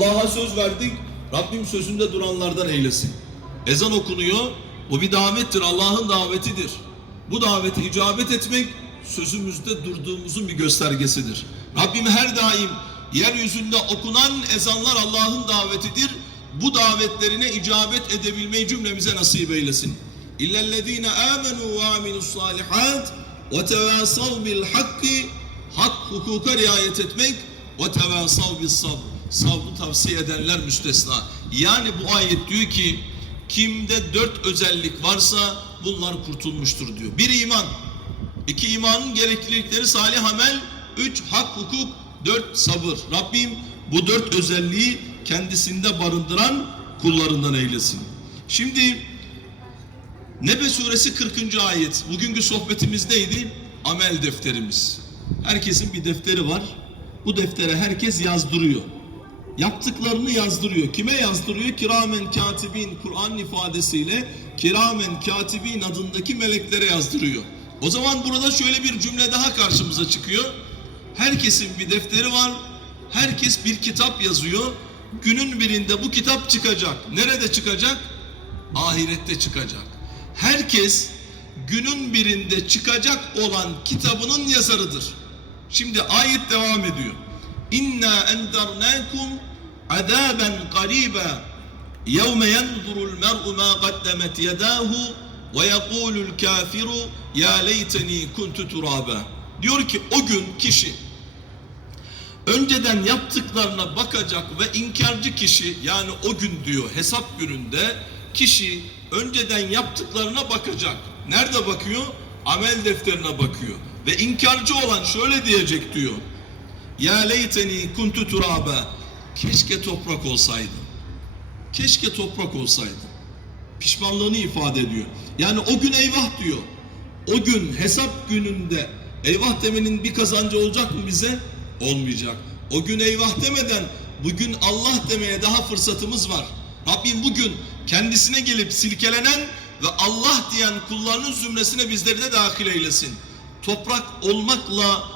Allah'a söz verdik. Rabbim sözünde duranlardan eylesin. Ezan okunuyor. O bir davettir. Allah'ın davetidir. Bu davete icabet etmek sözümüzde durduğumuzun bir göstergesidir. Rabbim her daim yeryüzünde okunan ezanlar Allah'ın davetidir. Bu davetlerine icabet edebilmeyi cümlemize nasip eylesin. İllellezine amenu ve aminus salihat ve tevasav bil hakki hak hukuka riayet etmek ve tevasav bis sabr sabrı tavsiye edenler müstesna. Yani bu ayet diyor ki kimde dört özellik varsa bunlar kurtulmuştur diyor. Bir iman, iki imanın gereklilikleri salih amel, üç hak hukuk, dört sabır. Rabbim bu dört özelliği kendisinde barındıran kullarından eylesin. Şimdi Nebe suresi 40. ayet. Bugünkü sohbetimiz neydi? Amel defterimiz. Herkesin bir defteri var. Bu deftere herkes yazdırıyor. Yaptıklarını yazdırıyor. Kime yazdırıyor? Kiramen katibin Kur'an ifadesiyle kiramen katibin adındaki meleklere yazdırıyor. O zaman burada şöyle bir cümle daha karşımıza çıkıyor. Herkesin bir defteri var. Herkes bir kitap yazıyor. Günün birinde bu kitap çıkacak. Nerede çıkacak? Ahirette çıkacak. Herkes günün birinde çıkacak olan kitabının yazarıdır. Şimdi ayet devam ediyor. İnna endernakum qariba yevme yenzurul mer'u ma qaddemet yedahu ve yekulul kafiru ya leyteni kuntu turaba. Diyor ki o gün kişi önceden yaptıklarına bakacak ve inkarcı kişi yani o gün diyor hesap gününde kişi önceden yaptıklarına bakacak. Nerede bakıyor? Amel defterine bakıyor. Ve inkarcı olan şöyle diyecek diyor. Ya leyteni kuntu turaba. Keşke toprak olsaydım. Keşke toprak olsaydım. Pişmanlığını ifade ediyor. Yani o gün eyvah diyor. O gün hesap gününde eyvah demenin bir kazancı olacak mı bize? Olmayacak. O gün eyvah demeden bugün Allah demeye daha fırsatımız var. Rabbim bugün kendisine gelip silkelenen ve Allah diyen kullarının zümresine bizleri de dahil eylesin. Toprak olmakla